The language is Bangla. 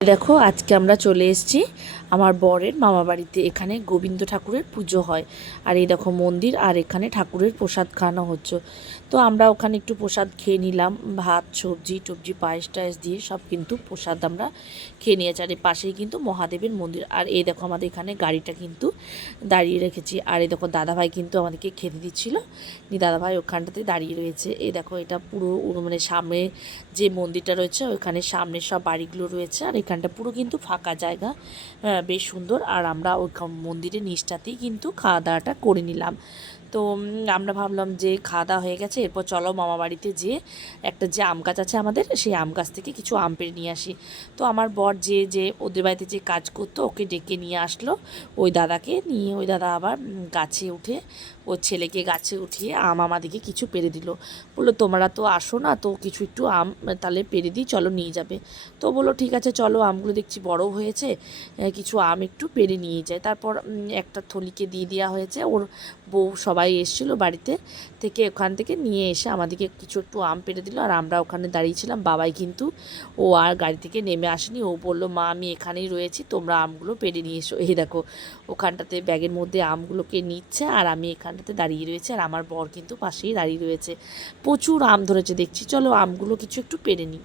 দেখো আজকে আমরা চলে এসেছি আমার বরের মামা বাড়িতে। এখানে গোবিন্দ ঠাকুরের পুজো হয়। আর এই দেখো মন্দির, আর এখানে ঠাকুরের প্রসাদ খাওয়ানো হচ্ছে। তো আমরা ওখানে একটু প্রসাদ খেয়ে নিলাম, ভাত সবজি টবজি পায়েস টায়েস দিয়ে সব কিন্তু প্রসাদ আমরা খেয়ে নিয়েছি। আর এর পাশেই কিন্তু মহাদেবের মন্দির। আর এই দেখো আমাদের এখানে গাড়িটা কিন্তু দাঁড়িয়ে রেখেছি। আর এই দেখো দাদাভাই কিন্তু আমাদেরকে খেতে দিচ্ছিল, দাদাভাই ওখানটাতে দাঁড়িয়ে রয়েছে। এই দেখো এটা পুরো মানে সামনে যে মন্দিরটা রয়েছে ওইখানে সামনে সব বাড়িগুলো রয়েছে। আর এখানটা পুরো কিন্তু ফাঁকা জায়গা, বেশ সুন্দর। আর আমরা ওই মন্দিরের নিচটাতেই কিন্তু খাওয়া দাওয়াটা করে নিলাম। তো আমরা ভাবলাম যে খাওয়া দাওয়া হয়ে গেছে, এরপর চলো মামা বাড়িতে যেয়ে একটা যে আম গাছ আছে আমাদের, সেই আম গাছ থেকে কিছু আম পেড়ে নিয়ে আসি। তো আমার বর যে ওদের বাড়িতে যে কাজ করতো ওকে ডেকে নিয়ে আসলো, ওই দাদাকে নিয়ে। ওই দাদা আবার গাছে উঠে ওর ছেলেকে গাছে উঠিয়ে আম আমাদেরকে কিছু পেড়ে দিল। বললো তোমরা তো আসো না, তো কিছু একটু আম তাহলে পেড়ে দিই, চলো নিয়ে যাবে। তো বললো ঠিক আছে চলো, আমগুলো দেখছি বড় হয়েছে, কিছু আম একটু পেড়ে নিয়ে যায়। তারপর একটা থলিকে দিয়ে দেওয়া হয়েছে। ওর বউ সবাই এসেছিলো বাড়িতে থেকে, ওখান থেকে নিয়ে এসে আমাদেরকে কিছু একটু আম পেড়ে দিল। আর আমরা ওখানে দাঁড়িয়েছিলাম। বাবাই কিন্তু ও আর গাড়ি থেকে নেমে আসেনি। ও বললো মা আমি এখানেই রয়েছি, তোমরা আমগুলো পেড়ে নিয়ে এসো। এই দেখো ওখানটাতে ব্যাগের মধ্যে আমগুলোকে নিচ্ছে, আর আমি এখানটাতে দাঁড়িয়ে রয়েছি। আর আমার বর কিন্তু পাশেই দাঁড়িয়ে রয়েছে। প্রচুর আম ধরেছে দেখছি, চলো আমগুলো কিছু একটু পেড়ে নিই।